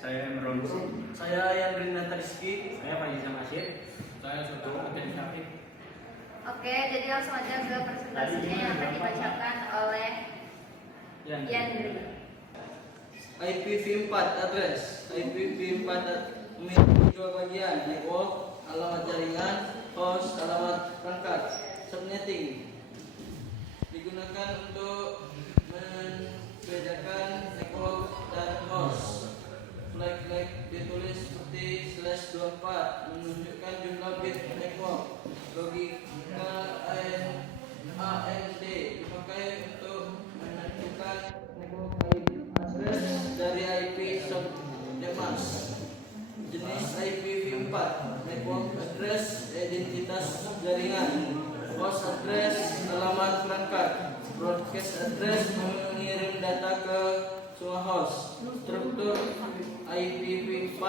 Saya Emron. Saya Yandrina Rizky. Saya Faiza Masyid. Saya Soto Ketin Syafik. Oke, jadi langsung aja ke presentasinya yang akan dibacakan oleh Yandri. IPv4 address. IPv4 memiliki dua bagian, network, alamat jaringan, host, alamat perangkat, subnetting. Digunakan untuk membedakan network dan host. Flag ditulis seperti /24 menunjukkan jumlah bit network. Logika AND dipakai untuk menentukan network address dari IP subdemas. Jenis IPv4, network address, identitas jaringan, host address, alamat perangkat, broadcast address, mengirim data ke semua host. Struktur IPv4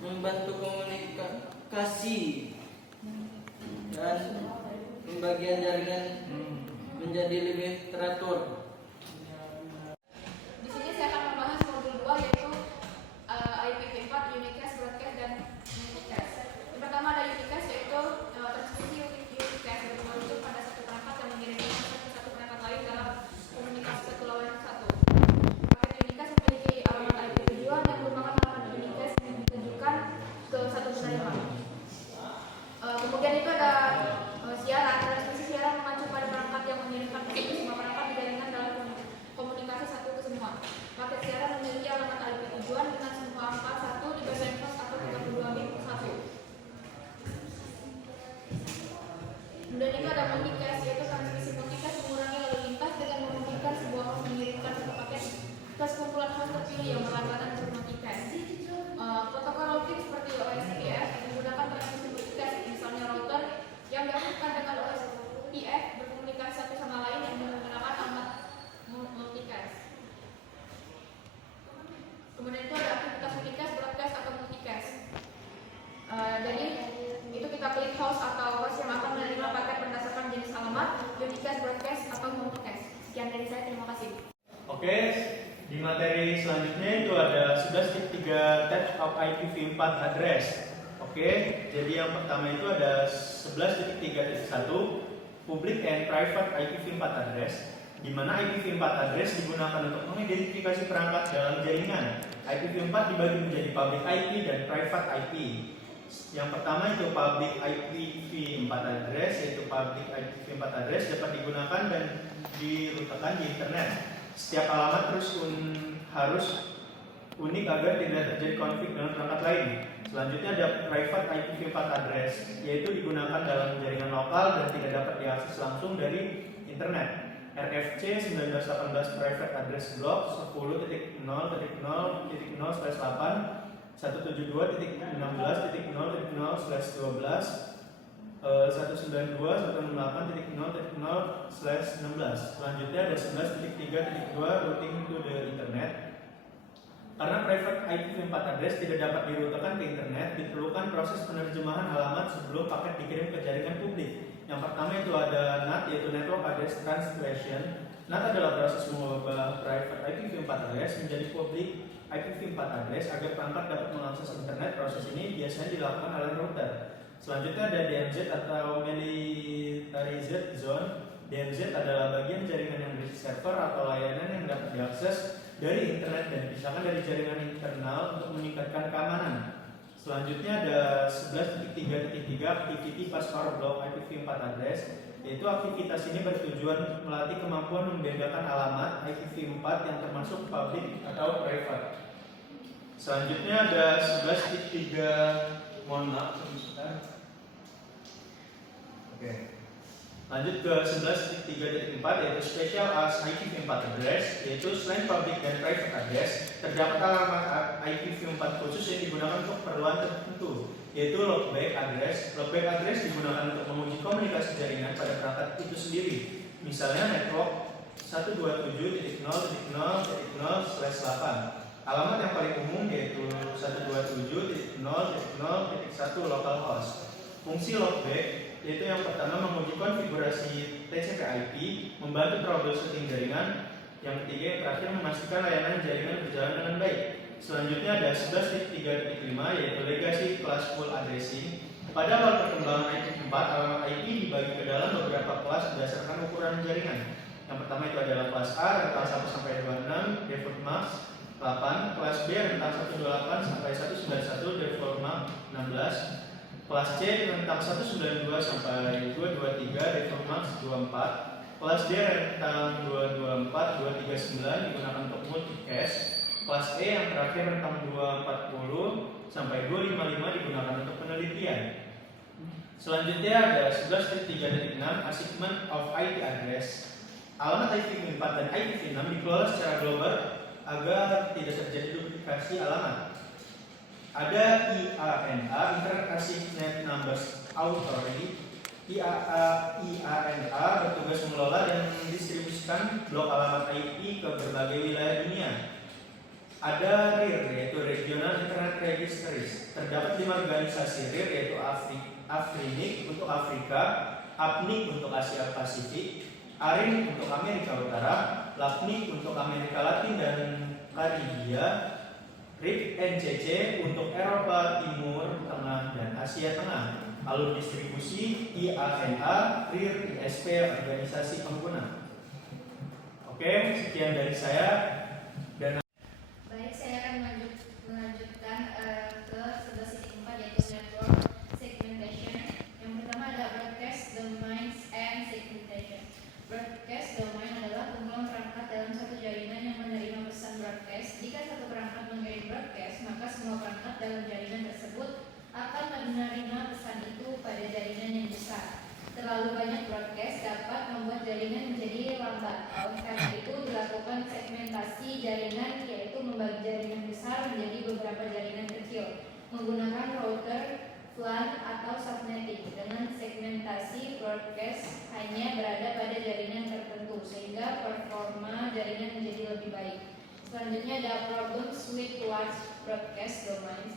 membantu komunikasi dan pembagian jaringan menjadi lebih teratur. Di sini saya akan membahas modul 2 yaitu IPv4, unicast, broadcast, dan multicast. Yang pertama ada unicast yaitu transmisi unicast yang merujuk pada satu perangkat yang mengirimkan ke satu perangkat lain dalam komunikasi satu lawan satu. Paket unicast memiliki alamat IP tujuan yang merupakan alamat unicast yang ditujukan ke satu penerima. Kemudian itu ada siaran. Transmisi siaran mengacu pada perangkat yang mengirimkan ke semua perangkat di jaringan dalam komunikasi satu ke semua. Paket siaran memiliki alamat IP tujuan dengan semua angka 1 dibagian pos atau 32 bit 1. Kemudian itu ada multicast, yaitu transmisi multicast mengurangi lalu lintas dengan memungkinkan sebuah host mengirimkan satu paket ke sekumpulan host terpilih yang berlangganan multicast. Protokol routing seperti OSPF menggunakan transmisi multicast, misalnya router yang dihubungkan dengan OSPF berkomunikasi satu sama lain yang menggunakan alamat multicast. Kemudian itu ada aktivitas unicast, broadcast, atau multicast. Jadi itu kita klik host atau host yang akan menerima paket berdasarkan jenis alamat, unicast, broadcast, atau multicast. Sekian dari saya, terima kasih. Oke, di materi selanjutnya itu ada 11.3 types of IPv4 address. Oke, jadi yang pertama itu ada 11.3.1 public and private IPv4 address, di mana IPv4 address digunakan untuk mengidentifikasi perangkat dalam jaringan. IPv4 dibagi menjadi public IP dan private IP. Yang pertama itu public IPv4 address, yaitu public IPv4 address dapat digunakan dan dirutakan di internet. Setiap alamat harus unik agar tidak terjadi konflik dengan perangkat lain. Selanjutnya ada private IPv4 address, yaitu digunakan dalam jaringan lokal dan tidak dapat diakses langsung dari internet. RFC 1918 Private Address Block 10.0.0.0/8 172.16.0.0/12 192.168.0.0/16. Selanjutnya ada 11.3.2 routing to the internet. Karena private IPv4 address tidak dapat dirutakan ke internet, diperlukan proses penerjemahan alamat sebelum paket dikirim ke jaringan publik. Yang pertama itu ada NAT, yaitu Network Address Translation. NAT adalah proses mengubah private IPv4 address menjadi public IPv4 address agar perangkat dapat mengakses internet. Proses ini biasanya dilakukan oleh router. Selanjutnya ada DMZ atau Militarized Zone. DMZ adalah bagian jaringan yang berisi server atau layanan yang dapat diakses dari internet dan dipisahkan dari jaringan internal untuk meningkatkan keamanan. Selanjutnya ada 11.3.3 Activity Password Block IPv4 address, yaitu aktivitas ini bertujuan melatih kemampuan membedakan alamat IPv4 yang termasuk public atau private. Selanjutnya ada 11.3, mohon maaf sebentar. Oke. Lanjut ke 11.3.4 yaitu Special as IPv4 address, yaitu selain public dan private address, terdapat alamat IPv4 khusus yang digunakan untuk keperluan tertentu, yaitu loopback address. Loopback address digunakan untuk menguji komunikasi jaringan pada perangkat itu sendiri. Misalnya network 127.0.0.0/8. Alamat yang paling umum yaitu 127.0.0.1 localhost. Fungsi loopback yaitu yang pertama menguji konfigurasi TCP/IP, membantu troubleshooting jaringan, Yang ketiga, yang terakhir, memastikan layanan jaringan berjalan dengan baik. Selanjutnya ada 11.3.5 yaitu legasi kelas full addressing. Pada awal perkembangan IP4, alamat IP dibagi ke dalam beberapa kelas berdasarkan ukuran jaringan. Yang pertama itu adalah kelas A rentang 1 sampai 26 default max 8, kelas B rentang 128 sampai 191 default max 16, kelas C rentang 192 sampai 223 default max 24, kelas D rentang 224 239 digunakan untuk multicast, kelas E yang terakhir rentang 240 sampai 255 digunakan untuk penelitian. Selanjutnya ada 11.3.6 assignment of IP address. Alamat IPv4 dan IPv6 dikelola secara global agar tidak terjadi duplikasi alamat. Ada IANA Internet Assigned Numbers Authority. IANA bertugas mengelola dan mendistribusikan blok alamat IP ke berbagai wilayah dunia. Ada RIR yaitu Regional Internet Registries. Terdapat 5 organisasi RIR yaitu AFRINIC untuk Afrika, APNIC untuk Asia Pasifik, ARIN untuk Amerika Utara, LAPNIC untuk Amerika Latin dan Karibia, RIC-NCC untuk Eropa Timur, Tengah, dan Asia Tengah. Alur distribusi IANA, RIR, ISP, organisasi pengguna. Oke, sekian dari saya. Dan Baik, saya akan melanjutkan ke 11.4 yaitu network segmentation. Yang pertama ada broadcast domains and segmentation. Broadcast domain adalah kumpulan perangkat dalam satu jaringan yang menerima pesan broadcast. Jika satu perangkat mengirim broadcast, maka semua perangkat dalam jaringan tersebut akan menerima pesan itu pada jaringan yang besar. Terlalu banyak broadcast dapat membuat jaringan menjadi lambat. Oleh karena itu dilakukan segmentasi jaringan, yaitu membagi jaringan besar menjadi beberapa jaringan kecil menggunakan router, WLAN atau subnetting. Dengan segmentasi, broadcast hanya berada pada jaringan tertentu sehingga performa jaringan menjadi lebih baik. Selanjutnya ada problems with large broadcast domains.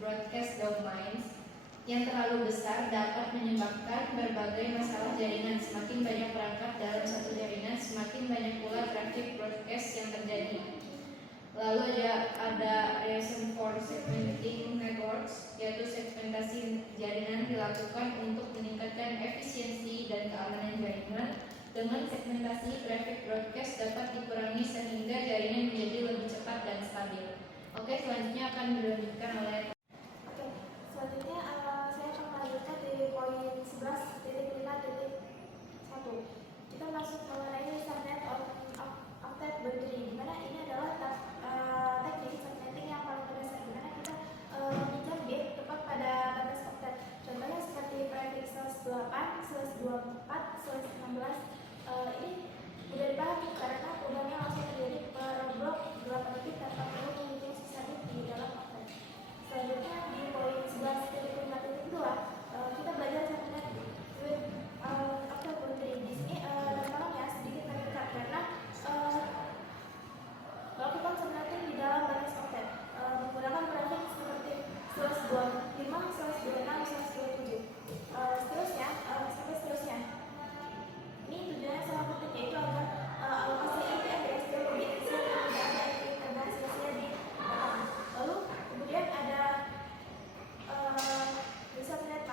Broadcast domains yang terlalu besar dapat menyebabkan berbagai masalah jaringan. Semakin banyak perangkat dalam satu jaringan, semakin banyak pula traffic broadcast yang terjadi. Lalu ada reason for segmenting networks, yaitu segmentasi jaringan dilakukan untuk meningkatkan efisiensi dan keamanan jaringan. Dengan segmentasi, traffic broadcast dapat dikurangi sehingga jaringan menjadi lebih cepat dan stabil. Oke, selanjutnya akan dilanjutkan oleh Selanjutnya saya akan melanjutkan di poin 11.5.1. Kita masuk mengenai subnet octet boundary, di mana ini adalah teknik subnetting yang paling berdasar, di mana kita meminjam bit tepat pada batas octet. Contohnya seperti prefix 128, 124, 116. Ini mudah dipahami karena programnya langsung terjadi per blok 8 bit tanpa perlu menghitung sisa bit di dalam octet. Selanjutnya di poin 11.5.2 kita belajar subnet with octet boundary. Di sini tolongnya sedikit meningkat karena melakukan subnetting di dalam batas octet menggunakan prefix seperti 125, 126, 127, seterusnya sampai seterusnya. Ini tujuannya sangat penting, yaitu agar alokasi IP address lebih efisien dan tidak ada interbasis di belakang. Lalu kemudian ada di subnet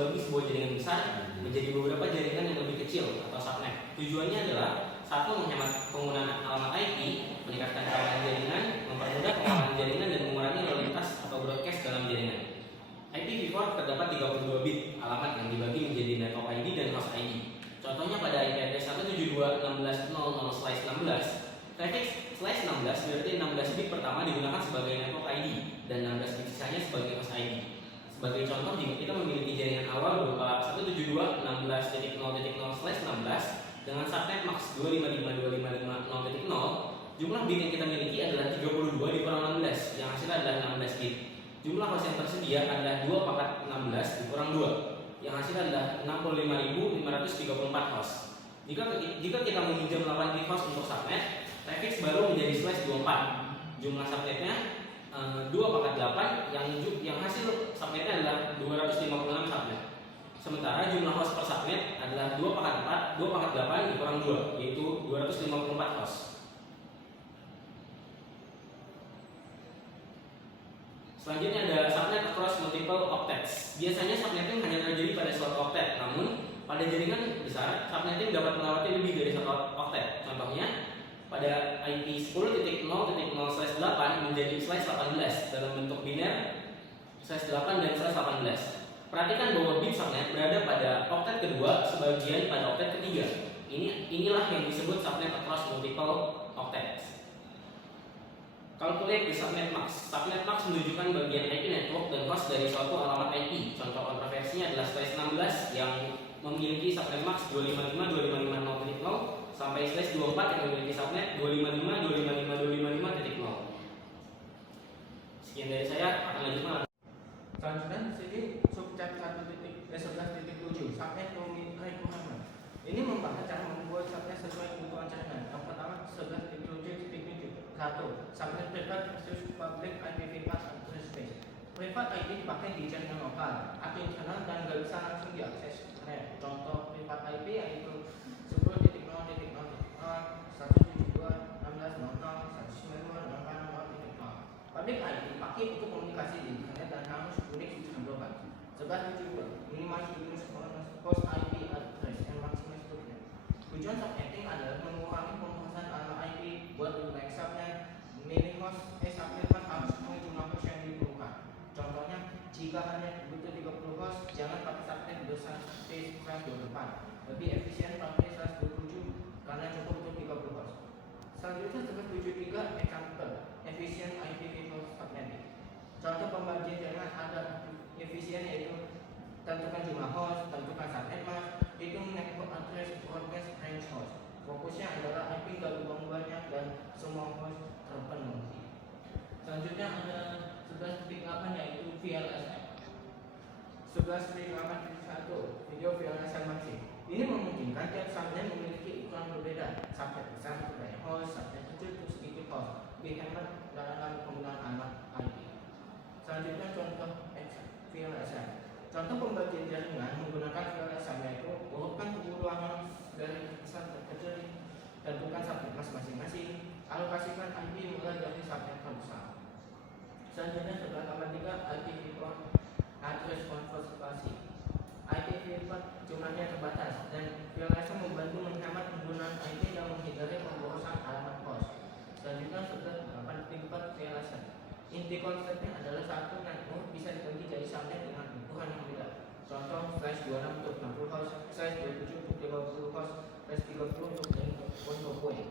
membagi sebuah jaringan besar menjadi beberapa jaringan yang lebih kecil atau subnet. Tujuannya adalah satu, menghemat penggunaan alamat IP, meningkatkan keamanan jaringan, mempermudah pengelolaan jaringan dan mengurangi lalu lintas atau broadcast dalam jaringan. IPv4 terdapat 32 bit alamat yang dibagi menjadi network ID dan host ID. Contohnya pada IP address 172.16.0.16, traffic slash 16 berarti 16 bit pertama digunakan sebagai network ID dan 16 bit sisanya sebagai host ID. Sebagai contoh, jika kita memiliki jaringan awal berupa 172.16.0.16 dengan subnet max 255.255.0.0, jumlah bit yang kita miliki adalah 32 dikurang 16, yang hasilnya adalah 16 bit. Jumlah host yang tersedia adalah 2 pangkat 16 dikurang 2, yang hasilnya adalah 65.534 host. Jika kita meminjam 8 bit host untuk subnet, traffic baru menjadi slash 24. Jumlah subnetnya 2 pangkat 8, yang hasil subnetnya adalah 256 subnet. Sementara jumlah host per subnet adalah 2 pangkat 8 dikurang 2, yaitu 254 host. Selanjutnya ada subnet across multiple octets. Biasanya subnetting hanya terjadi pada suatu octet, namun pada jaringan besar, subnetting dapat melewati lebih dari satu octet. Contohnya, pada IP 10.0.0/8 menjadi /18 dalam bentuk biner /8 dan /18. Perhatikan bahwa bit subnet berada pada oktet kedua sebagian pada oktet ketiga. Inilah yang disebut subnet across multiple octets. Calculate the subnet max. Subnet max menunjukkan bagian IP network dan host dari suatu alamat IP. Contoh kontroversinya adalah /16 yang memiliki subnet max 255.255.0.0 sampai /24 yang memiliki subnet 255.255.255.0. Sekian dari saya, akan lanjutkan. Selanjutnya di sini subchat 11.7 subnet requirement. Ini membahas cara membuat subnet sesuai kebutuhan jaringan. Yang pertama 11.7.7. 1. Subnet private versus public IPv4 address space. Private IP dipakai di jaringan lokal atau internal dan nggak bisa langsung diakses internet. Contoh private IP yaitu 10.0.0.172.16.00.192.0.0. Public IP dipakai untuk komunikasi di internet dan harus unik sistem global. 11.7 minimize use host IP address and maximize footprint. Tujuan subnetting adalah mengurangi pembahasan alamat IP buat like subnet. Mailing host subnet kan harus menghitung jumlah host yang diperlukan. Contohnya, jika hanya butuh 30 host, jangan pakai subnet besar seperti /24. Lebih efisien pakai /27 karena cukup untuk 30 host. Selanjutnya 11.7.3 example efisien IPv4 subnetting. Contoh pembagian jaringan ada efisien yaitu tentukan jumlah host, tentukan subnet mask, hitung network address, broadcast range host. Fokusnya adalah IP gak berubah-ubahnya dan semua host terpenuhi. Selanjutnya ada 11.8 yaitu VLSM. 11.8.1 video VLSM maxi. Ini memungkinkan tiap subnet memiliki ukuran berbeda. Subnet besar untuk banyak host, subnet kecil untuk sedikit host. Lebih hemat dalam penggunaan alamat IP. Selanjutnya contoh VLSM. Contoh pembagian jaringan menggunakan VLSM yaitu urutkan kebutuhan dari besar ke kecil, tentukan subnet masing-masing, alokasikan IP mulai dari subnet terbesar. Selanjutnya 11.3 IPv4 address konversasi. IPv4 jumlahnya terbatas dan VLSM membantu menghemat penggunaan IP dan menghindari pemborosan alamat host. Selanjutnya 11.4 VLSM. Inti konsepnya adalah satu network bisa dibagi jadi subnet dengan ukuran yang beda. Contoh /26 untuk 60 host, /27 untuk 30 host, /30 untuk point.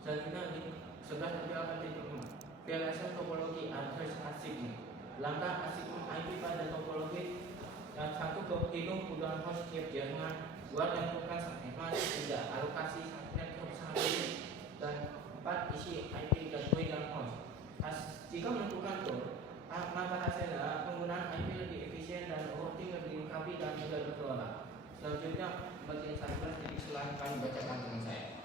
Selanjutnya di 11.8.5 VLSM topologi address asynchrone. Langkah asynchrone IP pada topologi yang satu hitung kebutuhan host tiap jaringan, 2 tentukan subnet mask, 3 alokasi subnet terbesar dan 4 isi IP gateway dan host. Jika menentukan tool, maka hasilnya penggunaan IP lebih efisien dan routing lebih rapi dan mudah dikelola. Selanjutnya bagian 11 jadi silahkan bacakan dengan saya.